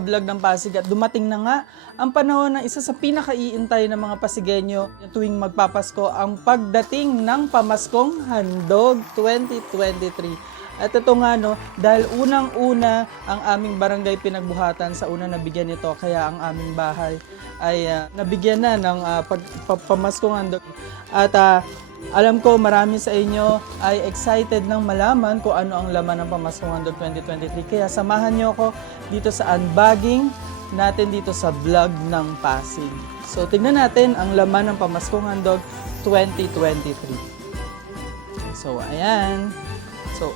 ka-vlog ng Pasig at dumating na nga ang panahon ng isa sa pinakaiintay ng mga Pasigenyo tuwing magpapasko ang pagdating ng Pamaskong Handog 2023. At ito nga no, dahil unang-una ang aming barangay pinagbuhatan sa una nabigyan nito kaya ang aming bahay ay ah, nabigyan na ng ah, pag, pa- Pamaskong Handog. At ah, alam ko marami sa inyo ay excited nang malaman kung ano ang laman ng Handog 2023. Kaya samahan niyo ako dito sa unbagging natin dito sa vlog ng Pasig. So tingnan natin ang laman ng Pamaskong Handog 2023. So ayan. So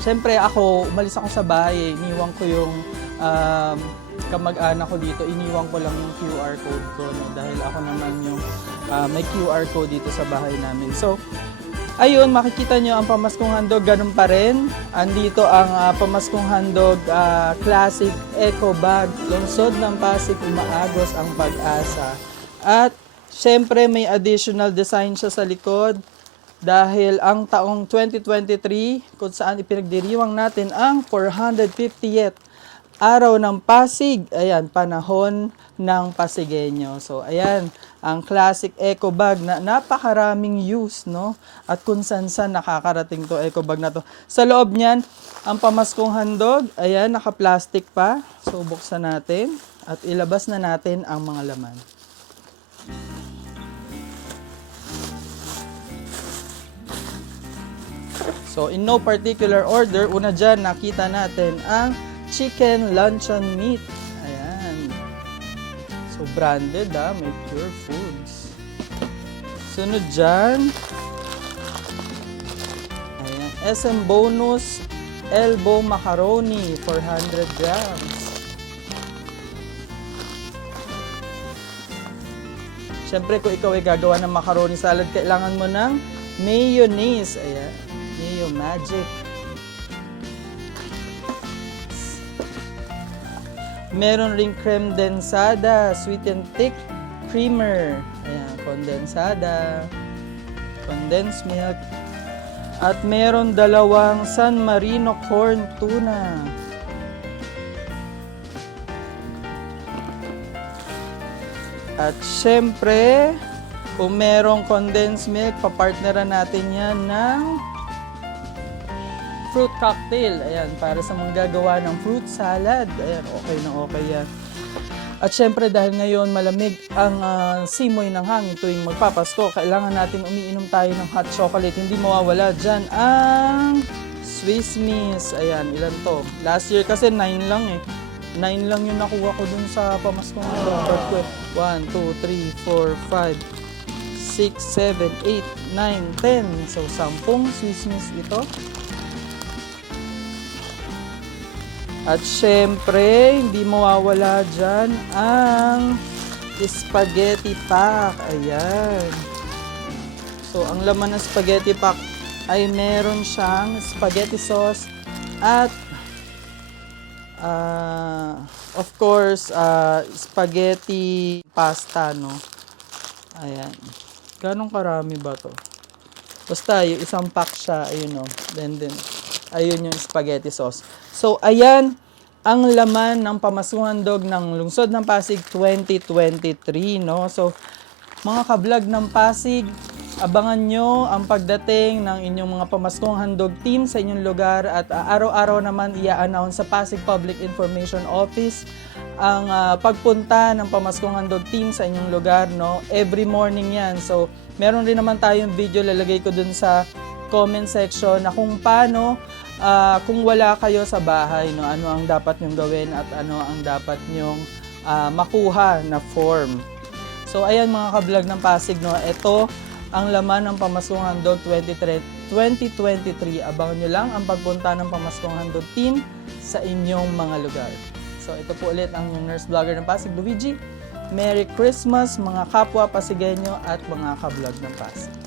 syempre ako, umalis ako sa bahay. Iniwan ko yung um, kamag-anak ko dito. Iniwan ko lang yung QR code ko no? dahil ako naman yung ah, may QR code dito sa bahay namin. So, ayun, makikita nyo ang pamaskong handog, ganun pa rin. Andito ang ah, pamaskong handog ah, Classic Eco Bag. Lungsod ng Pasig, umaagos ang pag-asa. At, syempre, may additional design siya sa likod dahil ang taong 2023 kung saan ipinagdiriwang natin ang 450th araw ng Pasig. Ayan, panahon ng Pasigenyo. So, ayan, ang classic eco bag na napakaraming use, no? At kung saan nakakarating to eco bag na to. Sa loob niyan, ang pamaskong handog, ayan, naka-plastic pa. So, buksan natin at ilabas na natin ang mga laman. So, in no particular order, una dyan, nakita natin ang chicken luncheon meat. Ayan. So, branded ah, may pure foods. Sunod dyan, ayan, SM Bonus Elbow Macaroni, 400 grams. Siyempre, kung ikaw ay gagawa ng macaroni salad, kailangan mo ng mayonnaise. Ayan, mayo magic. Meron ring creme densada, sweet and thick creamer. Ayan, kondensada, condensed milk. At meron dalawang San Marino corn tuna. At syempre, kung merong condensed milk, papartneran natin yan ng fruit cocktail. Ayan, para sa mga gagawa ng fruit salad. Ayan, okay na okay yan. At syempre dahil ngayon malamig ang ah, simoy ng hangin tuwing magpapasko, kailangan natin umiinom tayo ng hot chocolate. Hindi mawawala dyan ang Swiss Miss. Ayan, ilan to? Last year kasi 9 lang eh. 9 lang yung nakuha ko dun sa pamaskong number ko. 1, 2, 3, 4, 5, 6, 7, 8, 9, 10. So, 10 Swiss Miss ito. At syempre, hindi mawawala dyan ang spaghetti pack. Ayan. So, ang laman ng spaghetti pack ay meron siyang spaghetti sauce at ah, of course, ah, spaghetti pasta, no? Ayan. Ganong karami ba to? Basta, yung isang pack siya, ayun, no? Then, then, ayun yung spaghetti sauce. So, ayan ang laman ng pamasuhan dog ng lungsod ng Pasig 2023, no? So, mga kablog ng Pasig, abangan nyo ang pagdating ng inyong mga pamaskong handog team sa inyong lugar at ah, araw-araw naman i-announce sa Pasig Public Information Office ang ah, pagpunta ng pamaskong handog team sa inyong lugar, no? Every morning yan. So, meron rin naman tayong video, lalagay ko dun sa comment section na kung paano ah, kung wala kayo sa bahay, no, ano ang dapat nyong gawin at ano ang dapat nyong ah, makuha na form. So ayan mga kablog ng Pasig, no, ito ang laman ng Pamaskong Handog 23 2023. Abangan nyo lang ang pagpunta ng Pamaskong Handog team sa inyong mga lugar. So ito po ulit ang nurse vlogger ng Pasig, Luigi. Merry Christmas mga kapwa Pasigenyo at mga kablog ng Pasig.